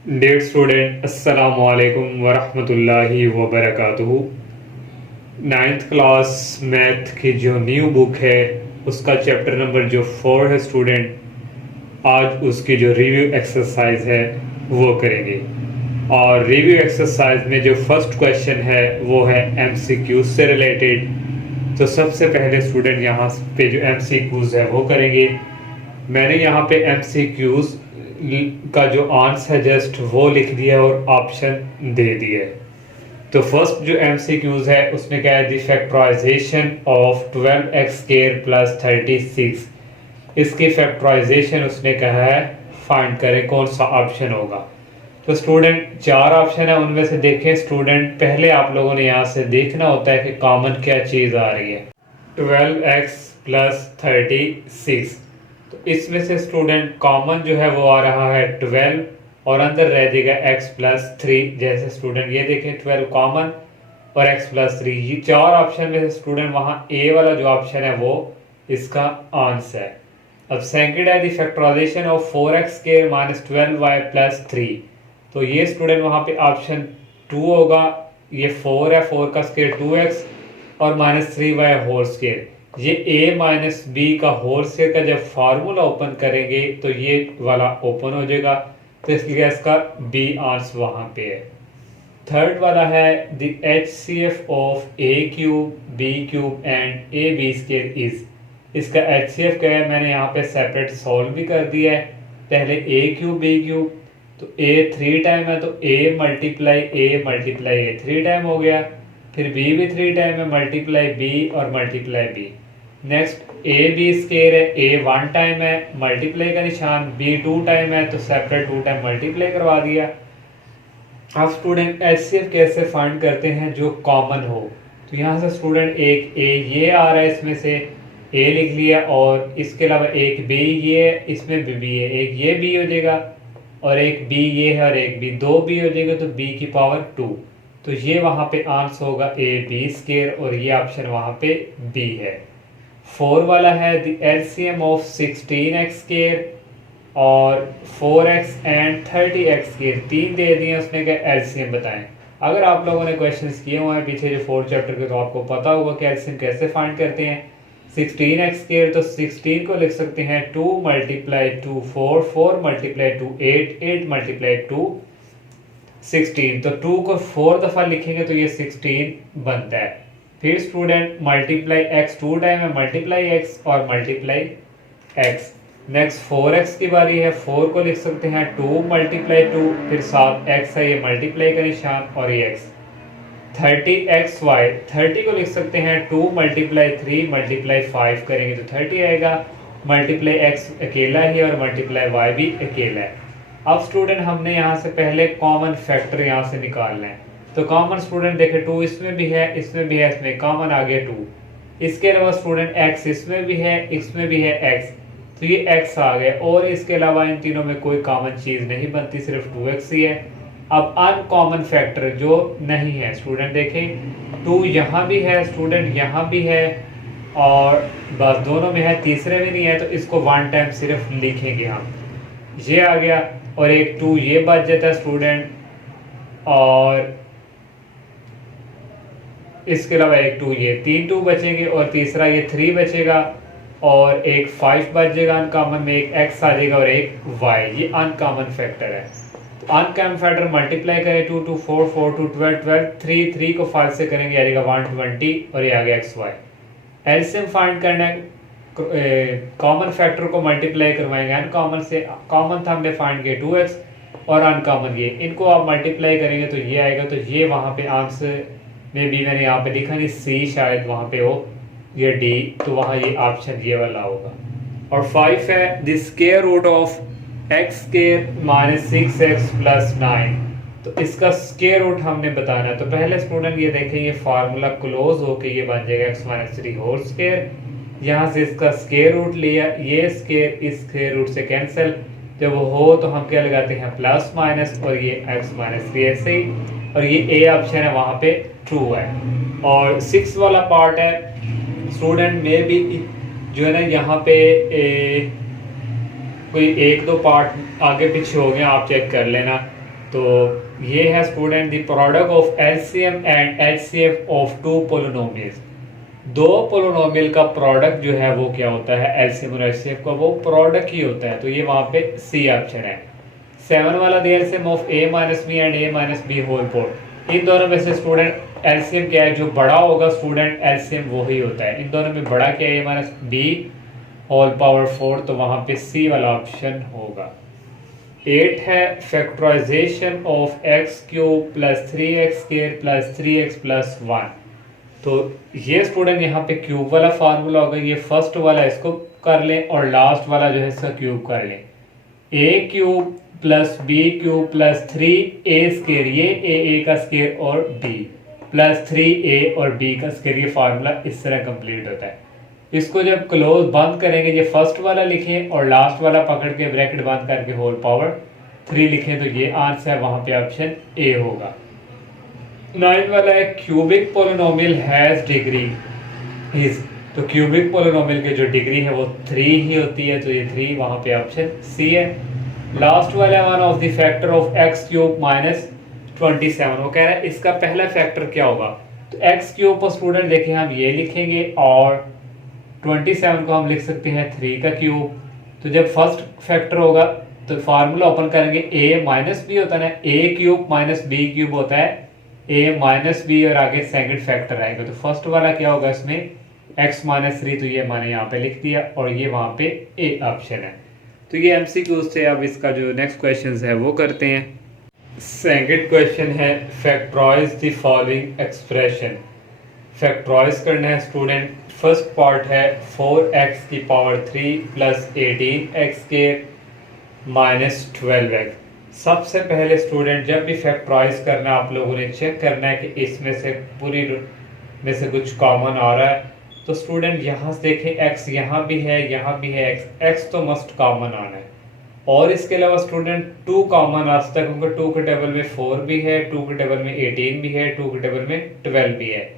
Dear student, अस्सलामु अलैकुम वरहमतुल्लाहि वबरकातुहू। नाइन्थ क्लास मैथ की जो न्यू बुक है उसका चैप्टर नंबर जो 4 है स्टूडेंट, आज उसकी जो रिव्यू एक्सरसाइज है वो करेंगे। और रिव्यू एक्सरसाइज में जो फर्स्ट क्वेश्चन है वो है एमसीक्यूज से रिलेटेड। तो सबसे पहले स्टूडेंट यहाँ पे जो एमसीक्यूज है वो करेंगे। मैंने यहाँ पे एमसीक्यूज का जो आंसर है जस्ट वो लिख दिया और ऑप्शन दे दिए। तो फर्स्ट जो एमसीक्यूज है उसने कहा है the factorization of 12x square plus 36। इसकी फैक्टराइजेशन उसने कहा है फाइंड करें कौन सा ऑप्शन होगा। तो स्टूडेंट चार ऑप्शन है, उनमें से देखें स्टूडेंट। पहले आप लोगों ने यहाँ से देखना होता है कि कॉमन क्या चीज़ आ रही है। 12x प्लस 36, तो इसमें से स्टूडेंट कॉमन जो है वो आ रहा है 12 और अंदर रह जाएगा x प्लस 3। जैसे स्टूडेंट ये देखें 12 कॉमन और x प्लस 3, ये चार ऑप्शन में से स्टूडेंट वहाँ ए वाला जो ऑप्शन है वो इसका आंसर है। अब सेकंड है the factorization of 4x square minus 12y plus 3। तो ये स्टूडेंट वहाँ पे ऑप्शन 2 होगा। ये 4 है, 4 का स्क्वायर 2x और माइनस 3y होल स्क्वायर। ये a माइनस बी का होल स्क्वायर का जब फार्मूला ओपन करेंगे तो ये वाला ओपन हो जाएगा, तो इसलिए इसका बी आंसर वहाँ पे है। थर्ड वाला है the HCF of a cube b cube and A B square is. इसका HCF क्या है मैंने यहाँ पे सेपरेट सॉल्व भी कर दिया है। पहले a क्यूब b क्यूब, तो a 3 टाइम है तो a मल्टीप्लाई a 3 टाइम हो गया। फिर b भी 3 टाइम है, मल्टीप्लाई b और multiply b। Next A B square है, a 1 टाइम है, मल्टीप्लाई का निशान, b 2 टाइम है तो सेपरेट 2 टाइम मल्टीप्लाई करवा दिया। अब स्टूडेंट HCF कैसे फाइंड करते हैं जो कॉमन हो। तो यहाँ से स्टूडेंट एक a ये आ रहा है, इसमें से a लिख लिया और इसके अलावा एक b ये है, इसमें b है, एक ये b हो जाएगा और एक b ये है और एक b, दो b हो जाएगा तो b की पावर 2। तो ये वहाँ पे आंसर होगा ए बी स्क्वायर और ये ऑप्शन वहाँ पे बी है। 4 वाला है the LCM of 16x square और 4x एंड 30x स्क्वायर। तीन दे दिए, उसने कहा एलसीएम बताएं। अगर आप लोगों ने क्वेश्चंस किए हुए हैं पीछे जो 4 चैप्टर के, तो आपको पता होगा कि एलसीएम कैसे फाइंड करते हैं। 16x स्क्वायर तो 16 को लिख सकते हैं 2 मल्टीप्लाई 2 4, 4 मल्टीप्लाई 2 8, 8 मल्टीप्लाई 2 16। तो 2 को 4 दफ़ा लिखेंगे तो ये 16 बनता है। फिर स्टूडेंट मल्टीप्लाई x 2 टाइम है, मल्टीप्लाई x और मल्टीप्लाई x। नेक्स्ट 4x की बारी है, 4 को लिख सकते हैं 2 मल्टीप्लाई 2, फिर साथ x है, ये मल्टीप्लाई का निशान और ये x। 30xy, 30 को लिख सकते हैं 2 मल्टीप्लाई 3 मल्टीप्लाई 5 करेंगे तो 30 आएगा, मल्टीप्लाई x अकेला ही और मल्टीप्लाई y भी अकेला है। अब स्टूडेंट हमने यहाँ से पहले कॉमन फैक्टर यहाँ से निकालना है। तो कॉमन स्टूडेंट देखे 2 इसमें भी है, इसमें भी है, इसमें कॉमन आ गया 2। इसके अलावा स्टूडेंट x इसमें भी है, इसमें भी है x, तो ये x आ गया और इसके अलावा इन तीनों में कोई कॉमन चीज़ नहीं बनती, सिर्फ 2x ही है। अब अनकॉमन फैक्टर जो नहीं है स्टूडेंट देखें 2 यहाँ भी है स्टूडेंट, यहाँ भी है और बस दोनों में है, तीसरे में नहीं है, तो इसको 1 टाइम सिर्फ लिखेंगे हम। ये आ गया और एक 2 ये बच जाता है स्टूडेंट और इसके अलावा एक 2 ये, 3 2 बचेंगे और तीसरा ये 3 बचेगा और एक 5 बच जाएगा अनकॉमन में, एक x आ जाएगा और एक y। ये अनकॉमन फैक्टर है। अनकॉमन फैक्टर मल्टीप्लाई करें 2 2 4 4 2 12 12, 3 3 को 5 से करेंगे आ जाएगा 120 और ये आ गया xy। एलसीएम फाइंड करना है, कॉमन फैक्टर को मल्टीप्लाई करवाएंगे अनकॉमन से। कॉमन था हमने फाइंड किया 2x और अनकॉमन ये, इनको आप मल्टीप्लाई करेंगे तो ये आएगा। तो ये वहाँ पे आंसर में भी मैंने यहाँ पे लिखा नहीं, सी शायद वहाँ पे हो, ये डी, तो वहाँ ये ऑप्शन ये वाला होगा। और 5 है the square root of x square minus 6x plus 9। तो इसका स्क्वायर रूट हमने बताना है। तो पहले स्टूडेंट ये देखें ये फार्मूला क्लोज होके ये बन जाएगा x माइनस 3 होल स्क्वायर। यहाँ से इसका स्क्वायर रूट लिया, ये स्क्वायर इस स्क्वायर रूट से कैंसिल, जब वो हो तो हम क्या लगाते हैं प्लस माइनस और ये x माइनस 3 ऐसे ही, और ये ए ऑप्शन है वहाँ पे ट्रू है। और 6 वाला पार्ट है स्टूडेंट में भी जो है ना यहाँ पे कोई 1 2 पार्ट आगे पीछे हो गए, आप चेक कर लेना। तो ये है student the product of LCM and HCF of two polynomials. दो पोलिनोमियल का प्रोडक्ट जो है वो क्या होता है, एलसीएम और एचसीएफ का वो प्रोडक्ट ही होता है। तो ये वहां पे सी ऑप्शन है। 7 वाला the LCM of A minus B and A minus B whole four. इन दोनों में से स्टूडेंट एलसीएम क्या है, जो बड़ा होगा स्टूडेंट एलसीएम वही होता है। इन दोनों में बड़ा क्या है, ए माइनस बी होल पावर 4, तो वहां पे सी वाला ऑप्शन होगा। 8 है factorization of x cube plus 3x square plus 3x plus 1। तो ये स्टूडेंट यहाँ पे क्यूब वाला फार्मूला होगा, ये फर्स्ट वाला इसको कर लें और लास्ट वाला जो है इसका क्यूब कर लें। A cube plus B cube plus 3a square, ये ए का स्क्वायर और b प्लस 3a और b का स्क्वायर, ये फार्मूला इस तरह कंप्लीट होता है। इसको जब क्लोज बंद करेंगे, ये फर्स्ट वाला लिखें और लास्ट वाला पकड़ के ब्रैकेट बंद करके होल पावर 3 लिखें, तो ये आंसर है वहां पे ऑप्शन ए होगा। 9 वाला है cubic polynomial has degree is. तो क्यूबिक पोलिनोमियल की जो डिग्री है वो 3 ही होती है, तो ये 3 वहां पे ऑप्शन सी है। लास्ट वाला one of the factor of x cube minus 27। वो कह रहा है इसका पहला फैक्टर क्या होगा। तो एक्स क्यूब को स्टूडेंट देखें हम ये लिखेंगे और 27 को हम लिख सकते हैं 3 का क्यूब। तो जब फर्स्ट फैक्टर होगा तो फार्मूला ओपन करेंगे, a माइनस बी होता है ना, a cube minus b cube होता है a माइनस बी और आगे सेकंड फैक्टर आएगा। तो फर्स्ट वाला क्या होगा इसमें x माइनस 3, तो ये मैंने यहाँ पे लिख दिया और ये वहां पे a ऑप्शन है। तो ये एमसीक्यू से अब इसका जो नेक्स्ट क्वेश्चन है वो करते हैं। सेकंड क्वेश्चन है factorize the following expression. Factorize करना है स्टूडेंट। फर्स्ट पार्ट है 4x की पावर 3 प्लस 18x के माइनस 12x। सबसे पहले स्टूडेंट जब भी फैक्टराइज करना है आप लोगों ने चेक करना है कि इसमें से पूरी में से कुछ कॉमन आ रहा है। तो स्टूडेंट यहाँ से देखें x यहाँ भी है, यहाँ भी है, x तो मस्ट कॉमन आना है। और इसके अलावा स्टूडेंट 2 कॉमन आ सकता है, क्योंकि 2 के टेबल में 4 भी है, 2 के टेबल में 18 भी है, 2 के टेबल में 12 भी है।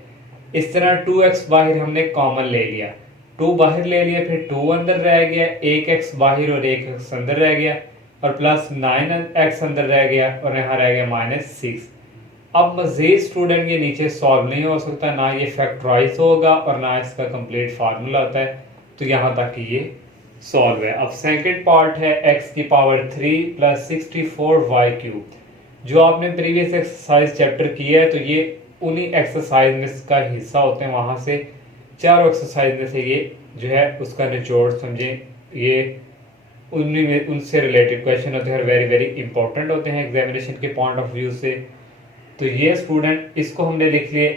इस तरह 2x बाहर हमने कॉमन ले लिया, 2 बाहर ले लिया, फिर 2 अंदर रह गया, 1x बाहर और 1x अंदर रह गया और प्लस 9x अंदर रह गया और यहाँ रह गया माइनस 6। अब मजीद स्टूडेंट ये नीचे सॉल्व नहीं हो सकता, ना ये फैक्टराइज होगा और ना इसका कंप्लीट फार्मूला होता है। तो यहाँ तक ये सॉल्व है। अब सेकंड पार्ट है x की पावर 3 प्लस 64y क्यूब। जो आपने प्रीवियस एक्सरसाइज चैप्टर किया है तो ये उन्हीं एक्सरसाइज में इसका हिस्सा होते हैं। वहां से चारों एक्सरसाइज में से ये जो है उसका निचोड़ समझे, ये उन्हीं में उनसे रिलेटेड क्वेश्चन होते हैं और वेरी वेरी इंपॉर्टेंट होते हैं एग्जामिनेशन के पॉइंट ऑफ व्यू से। तो ये स्टूडेंट इसको हमने लिख लिए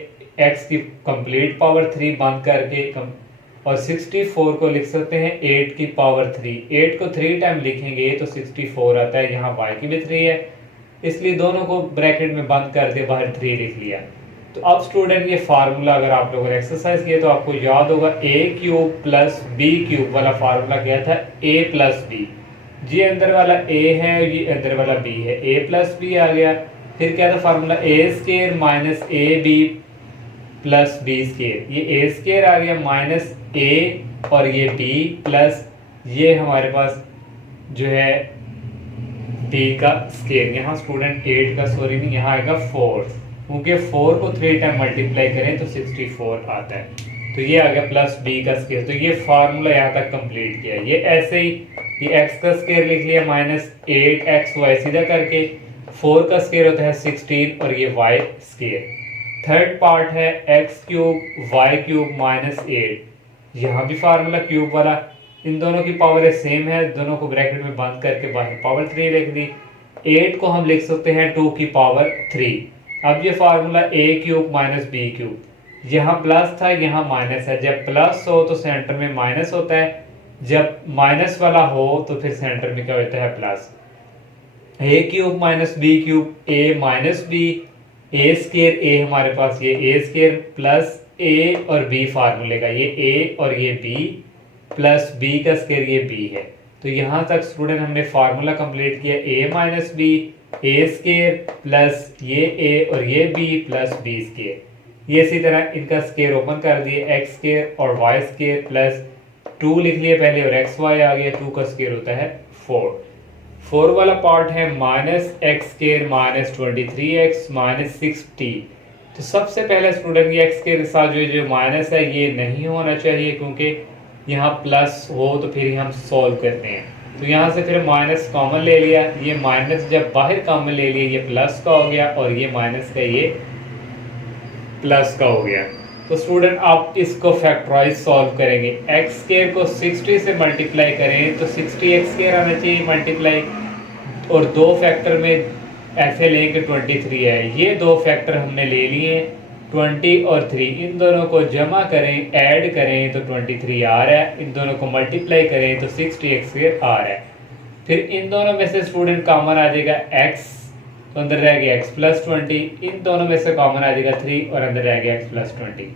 x की कंप्लीट पावर 3 बंद करके और 64 को लिख सकते हैं 8 की पावर 3। 8 को 3 टाइम लिखेंगे तो 64 आता है, यहाँ y की भी 3 है, इसलिए दोनों को ब्रैकेट में बंद कर दिया, बाहर 3 लिख लिया। तो अब स्टूडेंट ये फार्मूला अगर आप लोगों ने एक्सरसाइज किया तो आपको याद होगा a cube plus b cube वाला फार्मूला क्या था, a प्लस b। ये अंदर वाला a है, ये अंदर वाला b है, a प्लस b आ गया। फिर क्या था formula a square minus a b plus b square, ये a स्क्वायर आ गया माइनस a और ये b प्लस ये हमारे पास जो है b का स्क्वायर। यहाँ स्टूडेंट 8 का सॉरी नहीं, यहाँ आएगा 4, क्योंकि 4 को 3 टाइम मल्टीप्लाई करें तो 64 आता है। तो ये आ गया प्लस b का स्क्वायर। तो ये फार्मूला यहाँ तक कंप्लीट किया। ये ऐसे ही ये x का स्क्वायर लिख लिया माइनस 8xy सीधा करके, 4 का स्क्वायर होता है 16 और ये y स्क्वायर। थर्ड पार्ट है x cube y cube minus 8। यहाँ भी फार्मूला क्यूब वाला, इन दोनों की पावर सेम है, दोनों को ब्रैकेट में बंद करके बाहर पावर 3 लिख दी। 8 को हम लिख सकते हैं 2 की पावर 3। अब ये formula a cube minus b cube, यहाँ प्लस था यहाँ माइनस है, जब प्लस हो तो सेंटर में माइनस होता है, जब माइनस वाला हो तो फिर सेंटर में क्या होता है plus. a cube minus b cube, a minus b, a square, a हमारे पास ये a स्क्वायर प्लस a और b फार्मूले का, ये a और ये b प्लस b का स्क्वायर ये b है। तो यहाँ तक स्टूडेंट हमने फार्मूला कंप्लीट किया, a minus b, a square plus ये a और ये b प्लस b स्क्वायर। ये इसी तरह इनका स्क्वायर ओपन कर दिए, x स्क्वायर और y स्क्वायर प्लस 2 लिख लिए पहले और xy आ गया, 2 का स्क्वायर होता है 4। 4 वाला पार्ट है -x² -23x -60। तो सबसे पहले स्टूडेंट ये x के साथ जो माइनस है ये नहीं होना चाहिए, क्योंकि यहाँ प्लस हो तो फिर हम सॉल्व करते हैं। तो यहाँ से फिर माइनस कॉमन ले लिया, ये माइनस जब बाहर कॉमन ले लिया ये प्लस का हो गया, और ये माइनस का ये प्लस का हो गया। तो स्टूडेंट आप इसको फैक्टराइज सॉल्व करेंगे, x² को 60 से मल्टीप्लाई करें तो 60x² आना चाहिए मल्टीप्लाई, और दो फैक्टर में ऐसे लेंगे 23 है। ये दो फैक्टर हमने ले लिए 20 और 3, इन दोनों को जमा करें ऐड करें तो 23 आ रहा है, इन दोनों को मल्टीप्लाई करें तो 60x² आ रहा है। फिर इन दोनों में से स्टूडेंट कॉमन आ जाएगा x, तो अंदर रह गया x प्लस 20, इन दोनों में से कॉमन आ जाएगा 3 और अंदर रह गया x प्लस 20।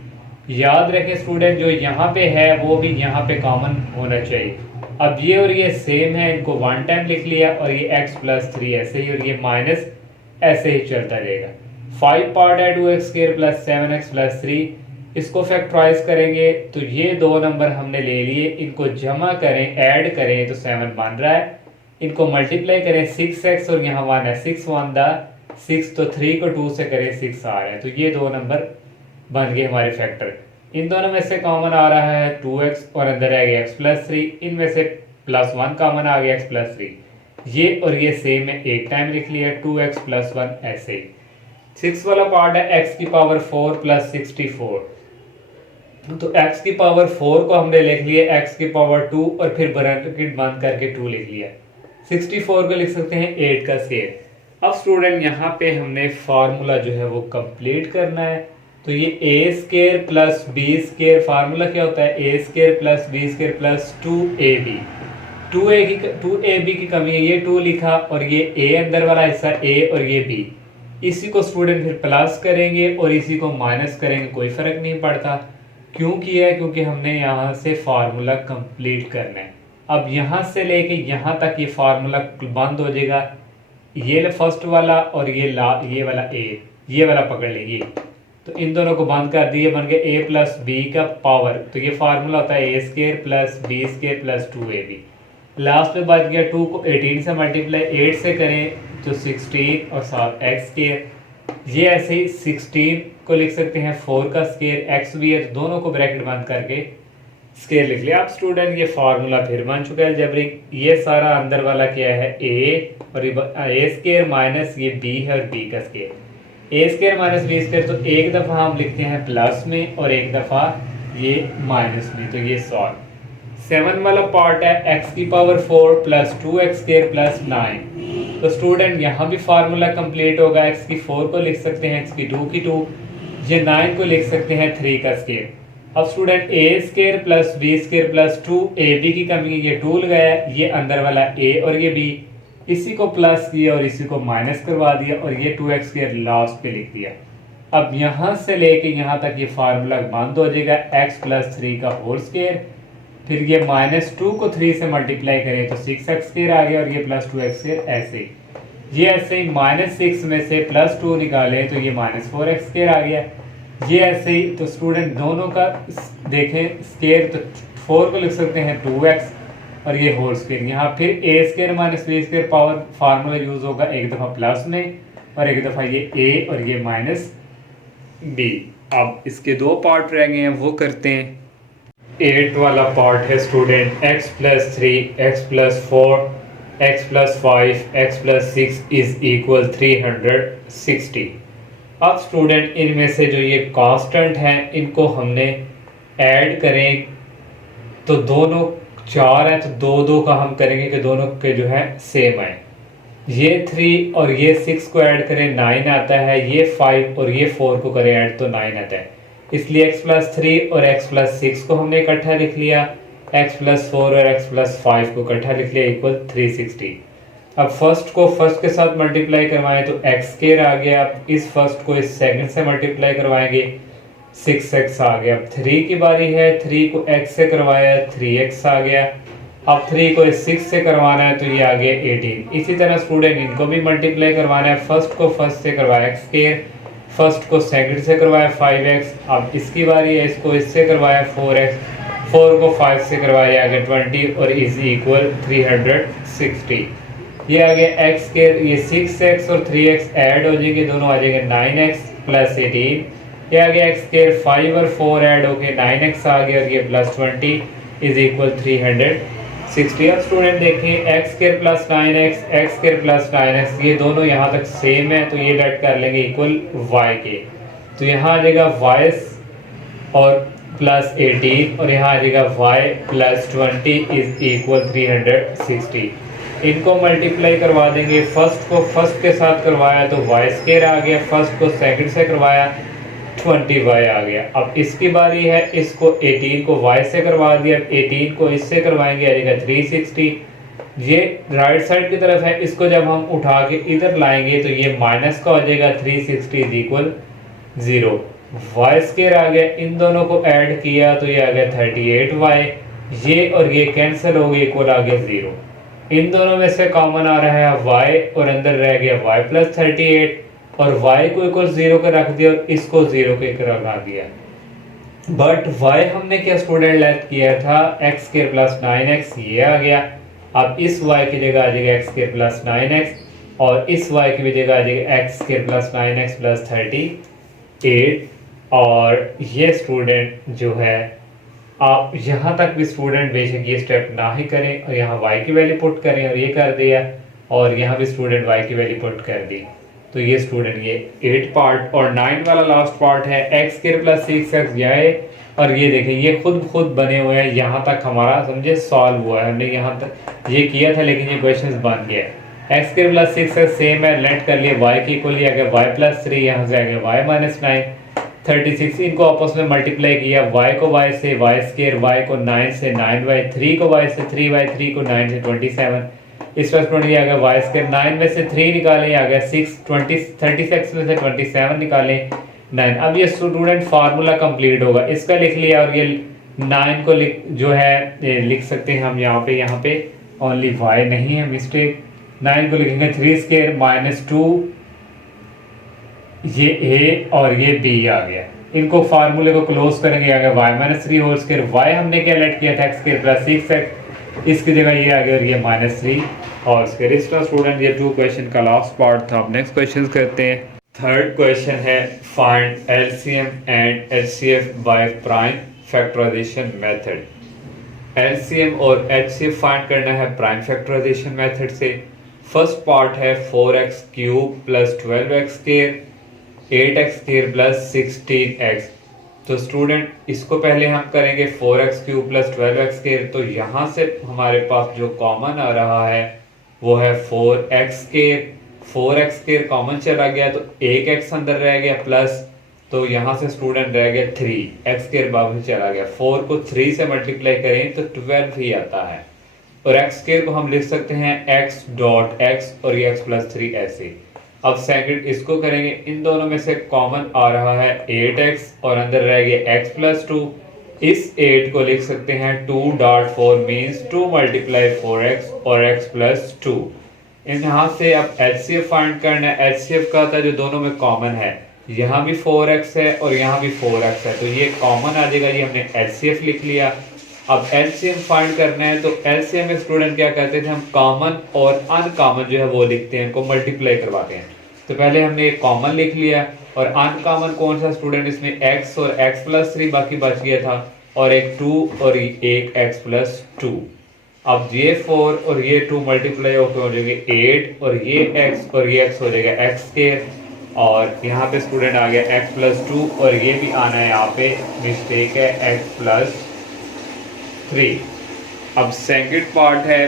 याद रखें स्टूडेंट जो यहाँ पे है वो भी यहाँ पे कॉमन होना चाहिए। अब ये और ये सेम है, इनको वन टाइम लिख लिया, और ये x प्लस 3 ऐसे ही, और ये माइनस ऐसे ही चलता रहेगा। 5 पार्ट है 2x² प्लस 7x प्लस 3, इसको फैक्टराइज करेंगे तो ये दो नंबर हमने ले लिए, इनको जमा करें ऐड करें तो 7 बन रहा है, इनको मल्टीप्लाई करें 6x और यहाँ 1 है, 6 1 दा 6, तो 3 को 2 से करें 6 आ रहा है। तो ये दो नंबर बन गए हमारे फैक्टर। इन दोनों में से कॉमन आ रहा है 2x और अंदर आ गया x प्लस 3, इनमें से प्लस 1 कॉमन आ गया x प्लस 3, ये और ये सेम है, एक टाइम लिख लिया 2x प्लस 1 ऐसे ही। 6 वाला पार्ट है x की पावर 4 प्लस 64, तो x की पावर 4 को हमने लिख लिया x की पावर 2 और फिर ब्रैकेट बंद करके 2 लिख लिया। 64 को लिख सकते हैं 8 का स्क्वायर। अब स्टूडेंट यहाँ पे हमने फार्मूला जो है वो कंप्लीट करना है, तो ये a² प्लस b² फार्मूला क्या होता है, a² plus b² plus 2ab। 2ab की कमी है, ये 2 लिखा, और ये a अंदर वाला हिस्सा a और ये b, इसी को स्टूडेंट फिर प्लस करेंगे और इसी को माइनस करेंगे, कोई फर्क नहीं पड़ता। क्यों किया है, क्योंकि हमने यहाँ से फार्मूला कंप्लीट करना है। अब यहाँ से लेके यहाँ तक ये फार्मूला बंद हो जाएगा, ये फर्स्ट वाला और ये वाला a, ये वाला पकड़ लेंगे, तो इन दोनों को बंद कर दिए, बन गए a प्लस बी का पावर, तो ये फार्मूला होता है a² plus b² plus 2ab। Last में बच गया 2 को 18 से मल्टीप्लाई 8 से करें तो 16 और साथ x², ये ऐसे ही 16 को लिख सकते हैं 4 का स्क्वायर, x भी है तो दोनों को ब्रैकेट बंद करके स्क्वायर लिख लिया। अब स्टूडेंट ये फार्मूला फिर बन चुका है अलजेब्रिक। ये सारा अंदर वाला क्या है a, और a² माइनस ये b है और b का स्क्वायर, a² माइनस b², तो एक दफ़ा हम लिखते हैं प्लस में और एक दफ़ा ये माइनस में, तो ये सॉल्व। 7 वाला पार्ट है x की पावर 4 प्लस 2x² प्लस 9, तो स्टूडेंट यहाँ भी फार्मूला कंप्लीट होगा, x की 4 को लिख सकते हैं x की 2 की 2, ये 9 को लिख सकते हैं 3 का स्क्वायर। अब student a² plus b² plus 2ab की कमी है, ये 2 लगाया, ये अंदर वाला a और ये b, इसी को प्लस किया और इसी को माइनस करवा दिया, और ये 2x² लास्ट पे लिख दिया। अब यहाँ से लेके यहाँ तक ये फार्मूला बंद हो जाएगा, x प्लस 3 का होल स्क्वायर, फिर ये -2 को 3 से मल्टीप्लाई करें तो 6x² आ गया, और ये प्लस 2x² ऐसे ही। ये ऐसे ही -6 में से +2 निकालें तो ये -4x² आ गया, ये ऐसे ही। तो स्टूडेंट दोनों का देखें स्क्वायर, तो 4 को लिख सकते हैं 2x और ये होल स्क्वायर, यहाँ फिर a² minus b² power formula use होगा, एक दफ़ा प्लस में और एक दफ़ा ये a और ये माइनस b। अब इसके दो पार्ट रह गए हैं, वो करते हैं। 8 वाला पार्ट है student x plus 3 x plus 4 x plus 5 x plus 6 is equal 360। अब स्टूडेंट इनमें से जो ये कांस्टेंट हैं इनको हमने ऐड करें, तो दोनों 4 है तो 2 का हम करेंगे कि दोनों के जो है सेम है। ये 3 और ये 6 को ऐड करें 9 आता है, ये 5 और ये 4 को करें ऐड तो 9 आता है, इसलिए x प्लस 3 और x प्लस 6 को हमने इकट्ठा लिख लिया, x प्लस 4 और x प्लस 5 को इकट्ठा लिख लिया इक्वल 360। अब फर्स्ट को फर्स्ट के साथ मल्टीप्लाई करवाएं तो x² आ गया, अब इस फर्स्ट को इस सेकंड से मल्टीप्लाई करवाएंगे 6x आ गया। अब 3 की बारी है, 3 को x से करवाया 3x आ गया, अब 3 को इस 6 से करवाना है तो ये आ गया 18। इसी तरह स्टूडेंट इनको भी मल्टीप्लाई करवाना है, फर्स्ट को फर्स्ट से करवाया x², फर्स्ट को सेकंड से करवाया 5x, अब इसकी बारी है, इसको इससे करवाया 4x, 4 को 5 से करवाया आ गया 20 और इज इक्वल 360। ये आ गया एक्स स्क्वायर, ये 6x और 3x ऐड हो जाएंगे, दोनों आ जाएंगे 9x प्लस 18। ये आ गया एक्स स्क्वायर, 5 और 4 ऐड हो गए 9x आ गया, और ये प्लस 20 इज इक्वल 360। अब स्टूडेंट देखें x square plus 9x, x square plus 9x ये दोनों यहाँ तक सेम है, तो ये लेट कर लेंगे इक्वल y के। तो यहाँ आ जाएगा y और प्लस 18 और यहाँ आ जाएगा y प्लस 20 इज इक्वल 360। इनको मल्टीप्लाई करवा देंगे, फर्स्ट को फर्स्ट के साथ करवाया तो वाई स्क्वायर आ गया, फर्स्ट को सेकंड से करवाया 20y आ गया। अब इसकी बारी है, इसको 18 को y से करवा दिया, 18 को इससे करवाएंगे आ जाएगा 360। ये राइट साइड की तरफ है, इसको जब हम उठा के इधर लाएंगे तो ये माइनस का हो जाएगा, 360 इज इक्वल 0। वाई स्क्वायर आ गया, इन दोनों को ऐड किया तो ये आ गया 38y, ये और ये कैंसिल हो गए, इक्वल आ गया 0। इन दोनों में से कॉमन आ रहा है y और अंदर रह गया y प्लस 38 और y को इक्वल 0 का रख दिया और इसको 0 के रखा दिया। बट y हमने क्या स्टूडेंट लेट किया था एक्स स्क्वायर प्लस 9x, ये आ गया। अब इस y की जगह आ जाएगा एक्स स्क्वायर प्लस 9x और इस y की भी जगह आ जाएगा x square plus 9x plus 38। और ये स्टूडेंट जो है आप यहाँ तक भी स्टूडेंट बेशक ये स्टेप ना ही करें और यहाँ y की वैल्यू पुट करें और ये कर दिया, और यहाँ भी स्टूडेंट y की वैल्यू पुट कर दी। तो ये स्टूडेंट ये 8 पार्ट और 9 वाला लास्ट पार्ट है एक्स स्क्वायर प्लस 6x जाए। और ये देखें ये खुद बने हुए हैं, यहाँ तक हमारा समझे सॉल्व हुआ है, हमने यहाँ तक ये किया था लेकिन ये क्वेश्चन बन गया है। X square plus 6x same है, लेट कर लिए y की इक्वल आ गया y प्लस 3, यहाँ से आ गया y माइनस 9 36। इनको आपस में मल्टीप्लाई किया, y को y से y स्क्वायर, y को 9 से 9y, 3 को y से 3y, 3 को 9 से 27। इस पर स्टूडेंट आ गया y स्क्वायर, 9 में से 3 निकालें आ गया 6, 36 में से 27 निकालें 9। अब ये स्टूडेंट फार्मूला कंप्लीट होगा, इसका लिख लिया और ये 9 को जो है लिख सकते हैं हम यहाँ पे ओनली y नहीं है मिस्टेक। 9 को लिखेंगे 3 स्क्वायर माइनस 2, ये a और ये b आ गया। इनको फार्मूले को क्लोज करेंगे, आ गया y minus 3 whole square. y हमने क्या लेट किया था एक्स स्क्वायर प्लस 6x, इसकी जगह ये आ गया और ये माइनस 3 होल स्क्वायर। इसका स्टूडेंट ये 2 क्वेश्चन का लास्ट पार्ट था। अब नेक्स्ट क्वेश्चन करते हैं। थर्ड क्वेश्चन है find LCM and HCF by prime factorization method. LCM और एचसीएफ फाइंड करना है प्राइम फैक्टराइजेशन मेथड से। फर्स्ट पार्ट है 4x cube plus 12x square 8x square plus 16x। तो स्टूडेंट इसको पहले हम करेंगे 4x cube plus 12x square, तो यहाँ से हमारे पास जो कॉमन आ रहा है वो है 4x square. 4x square common चला गया तो एक x अंदर रह गया प्लस, तो यहाँ से स्टूडेंट रह गया 3x स्क्वायर बाहर चला गया। 4 को 3 से मल्टीप्लाई करें तो 12 ही आता है, और x स्क्वायर को हम लिख सकते हैं x डॉट x और ये x प्लस 3 ऐसे। अब सेकंड इसको करेंगे, इन दोनों में से कॉमन आ रहा है 8x और अंदर रह गया x प्लस 2। इस 8 को लिख सकते हैं 2 डॉट 4 मीन्स 2 मल्टीप्लाई 4x और x प्लस 2। यहाँ से अब एचसीएफ फाइंड करना है। एचसीएफ का था जो दोनों में कॉमन है, यहाँ भी 4x है और यहाँ भी 4x है, तो ये कॉमन आ जाएगा, ये हमने एचसीएफ लिख लिया। अब एलसीएम फाइंड करना है, तो एलसीएम में स्टूडेंट क्या करते थे हम कॉमन और अनकॉमन जो है वो लिखते हैं, इनको मल्टीप्लाई करवाते हैं। तो पहले हमने एक कॉमन लिख लिया और अनकॉमन कौन सा स्टूडेंट, इसमें x और x प्लस 3 बाकी बच गया था, और एक 2 और एक x प्लस 2। अब ये 4 और ये 2 मल्टीप्लाई होकर हो जाएंगे 8 और ये x और ये x हो जाएगा x स्क्वायर, और यहाँ पे स्टूडेंट आ गया x प्लस 2 और ये भी आना है, यहाँ पे मिस्टेक है x प्लस 3। अब सेकंड पार्ट है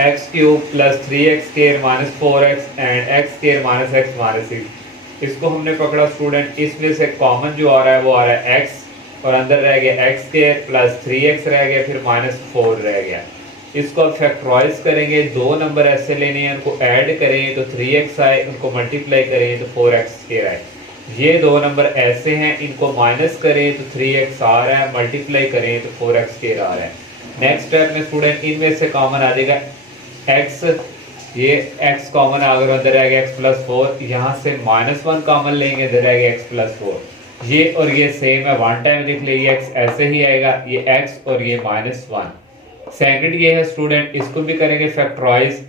x cube plus 3x square minus 4x and x square minus x minus 6। इसको हमने पकड़ा स्टूडेंट, इसमें से कॉमन जो आ रहा है वो आ रहा है x और अंदर रह गया x स्क्वायर प्लस 3x रह गया, फिर माइनस 4 रह गया। इसको अब फैक्टराइज करेंगे, दो नंबर ऐसे लेने हैं, उनको ऐड करें तो 3x आए, उनको मल्टीप्लाई करें तो 4x स्क्वायर आए। ये दो नंबर ऐसे हैं, इनको माइनस करें तो 3x आ रहा है, मल्टीप्लाई करें तो 4x स्क्वायर आ रहा है। नेक्स्ट स्टेप में स्टूडेंट इनमें से कॉमन आ जाएगा x, ये x कॉमन आ गया, अंदर आएगा x प्लस 4, यहाँ से -1 कॉमन लेंगे, इधर आएगा x प्लस 4। ये और ये सेम है, वन टाइम लिख ले, ये x ऐसे ही आएगा, ये x और ये -1। सेकंड ये है स्टूडेंट, इसको भी करेंगे फैक्टराइज,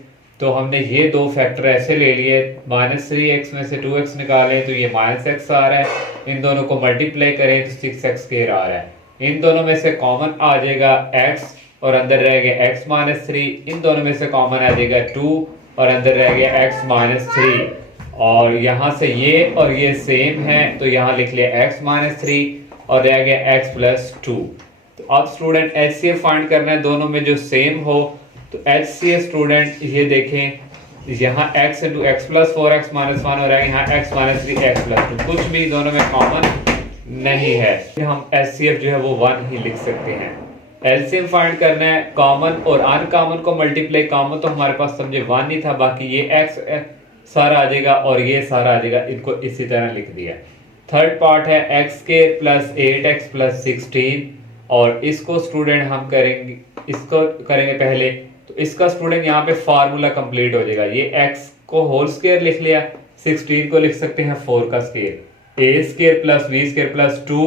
तो हमने ये दो फैक्टर ऐसे ले लिए, -3x में से 2x निकालें तो ये -x आ रहा है, इन दोनों को मल्टीप्लाई करें तो 6x² आ रहा है। इन दोनों में से कॉमन आ जाएगा x और अंदर रह गया x -3, इन दोनों में से कॉमन आ जाएगा 2 और अंदर रह गया x -3, और यहाँ से ये और ये सेम है तो यहाँ लिख लिया x -3 और रह गया x + 2। तो अब स्टूडेंट HCF फाइंड करना है दोनों में जो सेम हो, तो HCF स्टूडेंट ये देखें यहाँ x × x + 4x - 1 हो रहा है, यहाँ x -3 x + 2, कुछ भी दोनों में कॉमन नहीं है, हम HCF जो है वो 1 ही लिख सकते हैं। एलसीएम फाइंड करना है, कॉमन और अनकॉमन को मल्टीप्लाई, कॉमन तो हमारे पास समझे 1 ही था, बाकी ये x सारा आ जाएगा और ये सारा आ जाएगा, इनको इसी तरह लिख दिया। थर्ड पार्ट है x² + 8x + 16, और इसको स्टूडेंट हम करेंगे, इसको करेंगे पहले, तो इसका स्टूडेंट यहाँ पे फार्मूला कंप्लीट हो जाएगा। ये x को होल स्क्वायर लिख लिया, 16 को लिख सकते हैं 4 का स्क्वायर, a² + b² + 2,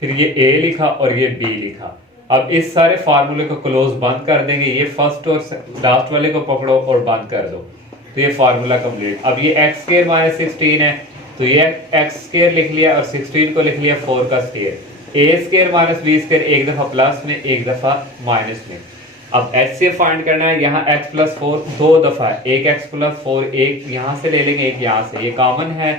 फिर ये a लिखा और ये b लिखा। अब इस सारे फार्मूले को क्लोज बंद कर देंगे, ये फर्स्ट और लास्ट वाले को पकड़ो और बंद कर दो, तो ये फार्मूला कंप्लीट। अब ये x² - 16 है तो ये x² लिख लिया और 16 को लिख लिया 4 का स्क्वायर, a² - b² एक दफा प्लस में एक दफा माइनस में। अब HCF फाइंड करना है, यहाँ x + 4 दो दफा है, एक x + 4, एक यहाँ से ले लेंगे एक यहाँ से, ये कॉमन है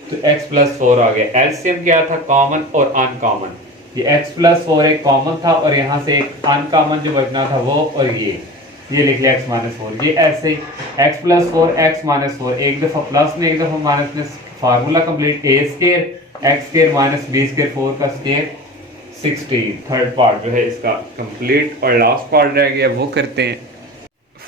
तो x + 4 आ गया। LCM क्या था, कॉमन और अनकॉमन, ये x + 4 एक कॉमन था और यहाँ से एक अनकॉमन जो बचना था वो, और ये लिख लिया x - 4, ये ऐसे x + 4 x - 4 एक दफा प्लस में एक दफा माइनस में, formula complete. a² x² - b² 4 का स्क्वायर 16, थर्ड पार्ट जो है इसका कंप्लीट, और लास्ट पार्ट रह गया वो करते हैं।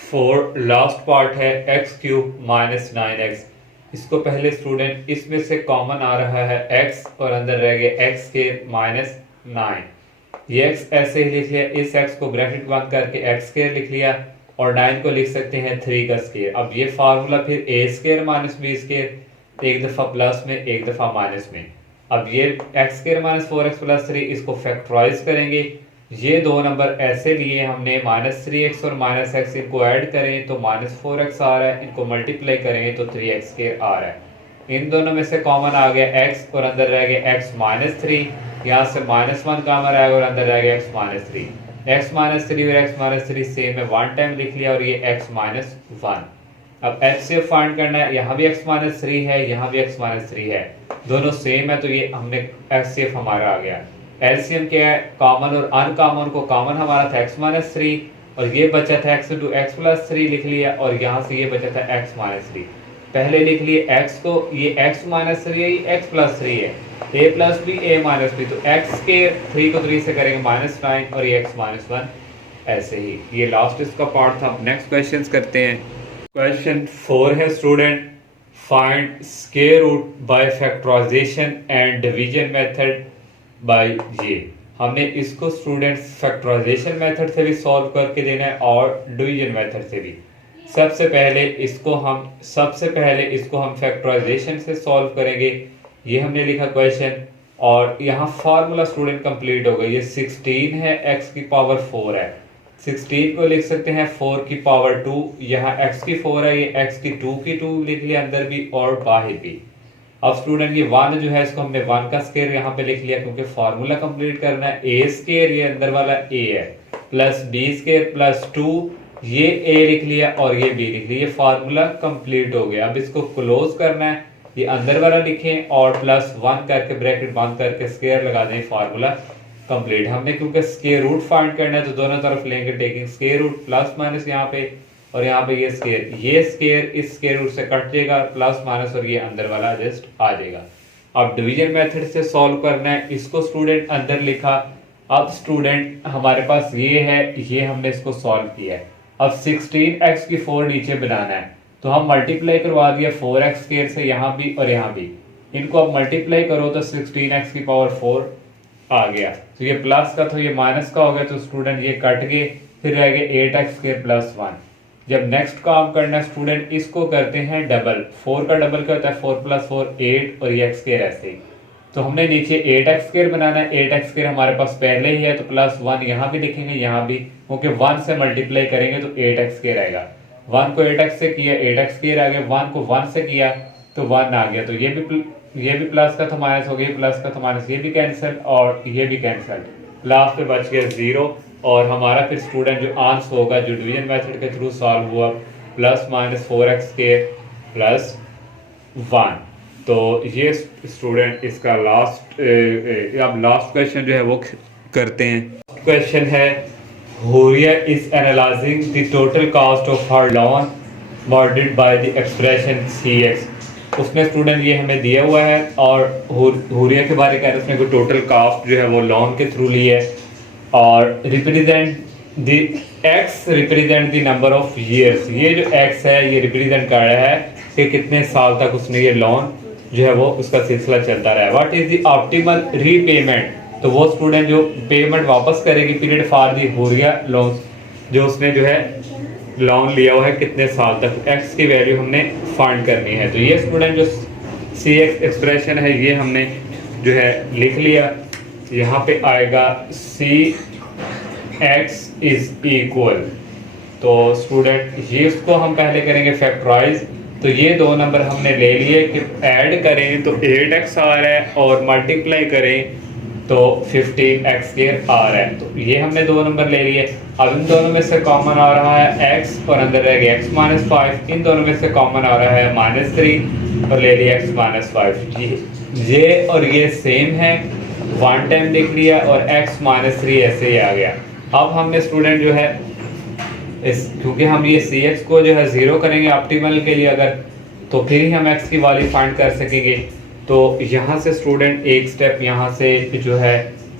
4 लास्ट पार्ट है x³ - 9x, इसको पहले स्टूडेंट इसमें से कॉमन आ रहा है x और अंदर रह गया x² - 9, ये x ऐसे ही लिख लिया, इस x को ब्रैकेट बंद करके x² लिख लिया और 9 को लिख सकते हैं 3 का स्क्वायर। अब ये फार्मूला फिर a² - b², एक दफा प्लस में एक दफा माइनस में। अब ये x² - 4x + 3 इसको फैक्टराइज करेंगे, ये दो नंबर ऐसे लिए हमने, -3x और -x, इनको ऐड करें तो -4x आ रहा है, इनको मल्टीप्लाई करेंगे तो 3x² आ रहा है। इन दोनों में से कॉमन आ गया x और अंदर रह गया x -3, यहाँ से -1 कॉमन आएगा और अंदर रह गया x -3, x -3 और x -3 सेम है, 1 टाइम लिख लिया और ये x -1। अब HCF फाइंड करना है, यहाँ भी x -3 है, यहाँ भी x -3 है, दोनों सेम है तो ये हमने HCF हमारा आ गया। LCM क्या है, कॉमन और अनकॉमन को, कॉमन हमारा था x -3 और ये बचा था x × x + 3 लिख लिया, और यहाँ से ये बचा था x -3, पहले लिख लिए x को, ये x -3 है, ये x + 3 है, a + b a - b, तो x² 3 को 3 से करेंगे -9 और ये x -1 ऐसे ही। ये लास्ट इसका पार्ट था। नेक्स्ट क्वेश्चन करते हैं। क्वेश्चन 4 है student, find square root by factorization and division method by ये। हमने इसको स्टूडेंट फैक्टराइजेशन मेथड से भी सॉल्व करके देना है और डिवीजन मेथड से भी। सबसे पहले इसको हम फैक्टराइजेशन से सॉल्व करेंगे, ये हमने लिखा क्वेश्चन, और यहाँ फार्मूला स्टूडेंट कंप्लीट हो गया। ये 16 है, x की पावर 4 है, 16 को लिख सकते हैं 4 की पावर 2, यहाँ x की 4 है, ये x की 2 लिख लिया अंदर भी और बाहर भी। अब स्टूडेंट ये 1 जो है इसको हमने 1 का स्क्वायर यहाँ पे लिख लिया क्योंकि फार्मूला कंप्लीट करना है। a² ये अंदर वाला a है, प्लस b² + 2, ये a लिख लिया और ये b लिख लिया, ये फार्मूला कंप्लीट हो गया। अब इसको क्लोज करना है, ये अंदर वाला लिखें और +1 करके ब्रैकेट बंद करके स्क्वायर लगा दें, फार्मूला कंप्लीट। हमने क्योंकि स्क्वायर रूट फाइंड करना है तो दोनों तरफ लेंगे taking square root, plus minus यहाँ पे और यहाँ पे ये स्क्वायर इस स्क्वायर रूट से कट जाएगा, प्लस माइनस और ये अंदर वाला जस्ट आ जाएगा। अब डिवीजन मेथड से सॉल्व करना है, इसको स्टूडेंट अंदर लिखा। अब स्टूडेंट हमारे पास ये है, ये हमने इसको सॉल्व किया है। अब 16x की 4 नीचे बनाना है तो हम मल्टीप्लाई करवा दिया 4x स्क्वायर से, यहाँ भी और यहाँ भी, इनको अब मल्टीप्लाई करो तो 16x की पावर 4 आ गया। तो ये प्लस का तो ये माइनस का हो गया, तो स्टूडेंट ये कट गए, फिर रह गए 8x स्क्वायर + 1। जब नेक्स्ट काम करना स्टूडेंट, इसको करते हैं डबल, 4 का डबल क्या होता है 4 + 4 8 और ये x स्क्वायर ऐसे ही। तो हमने नीचे 8x स्क्वायर बनाना है, 8x स्क्वायर हमारे पास पहले ही है तो +1 यहाँ भी लिखेंगे, यहाँ भी, क्योंकि 1 से मल्टीप्लाई करेंगे तो 8x स्क्वायर आएगा। 1 को 8x से किया 8x क्लियर आ गया, 1 को 1 से किया तो 1 आ गया, तो ये भी प्लस का था माइनस हो गया, प्लस का था माइनस, ये भी कैंसिल और ये भी कैंसिल, लास्ट में बच गया 0। और हमारा फिर स्टूडेंट जो आंसर होगा जो डिवीजन मेथड के थ्रू सॉल्व हुआ plus minus 4x square plus 1। तो ये स्टूडेंट इसका लास्ट अब लास्ट क्वेश्चन जो है वो करते हैं। क्वेश्चन है Huriya is analysing the total cost of her loan modified by the expression cx। उसने स्टूडेंट ये हमें दिया हुआ है और हुरिया के बारे में उसने कोई टोटल कॉस्ट जो है वो लोन के थ्रू ली है और represent the x represent the number of years. ये जो x है ये रिप्रेजेंट कर रहा है कि कितने साल तक उसने ये लोन जो है वो उसका सिलसिला चलता रहा है। What is the optimal repayment, तो वो स्टूडेंट जो पेमेंट वापस करेगी period for the Huriya loan, जो उसने जो है लोन लिया हुआ है कितने साल तक, x की वैल्यू हमने फाइंड करनी है। तो ये स्टूडेंट जो cx एक्सप्रेशन है ये हमने जो है लिख लिया। यहाँ पे आएगा cx इज इक्वल, तो स्टूडेंट ये इसको हम पहले करेंगे फैक्टराइज। तो ये दो नंबर हमने ले लिए कि ऐड करें तो 8x आ रहा है और मल्टीप्लाई करें तो 15x स्क्वायर आ रहा है। तो ये हमने दो नंबर ले लिए। अब इन दोनों में से कॉमन आ रहा है x और अंदर रह गया x माइनस 5। इन दोनों में से कॉमन आ रहा है -3 और ले लिया x माइनस 5। ये और ये सेम है, वन टाइम लिख लिया और x माइनस 3 ऐसे ही आ गया। अब हमने स्टूडेंट जो है क्योंकि हम ये cx को जो है 0 करेंगे ऑप्टिमल के लिए अगर, तो फिर ही हम x की वैल्यू फाइंड कर सकेंगे। तो यहाँ से स्टूडेंट एक स्टेप यहाँ से जो है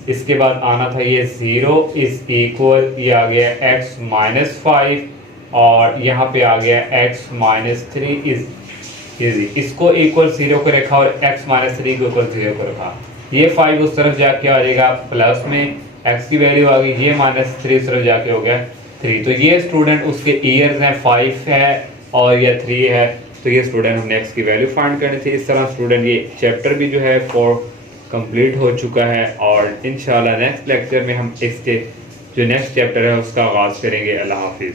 इसके बाद आना था ये 0 इज इक्वल, ये आ गया x माइनस 5 और यहाँ पे आ गया x माइनस 3 इज इसको इक्वल 0 को रखा और x माइनस 3 को इक्वल 0 को रखा। ये 5 उस तरफ जाके आ जाएगा प्लस में, x की वैल्यू आ गई, ये माइनस 3 उस तरफ जाके हो गया 3। तो ये स्टूडेंट उसके ईयर्स हैं 5 है और ये 3 है। तो ये स्टूडेंट हमने x की वैल्यू फाइंड करनी थी। इस तरह स्टूडेंट ये चैप्टर भी जो है 4 कंप्लीट हो चुका है और इंशाल्लाह नेक्स्ट लेक्चर में हम इसके जो नेक्स्ट चैप्टर है उसका आगाज़ करेंगे। अल्लाह हाफिज़।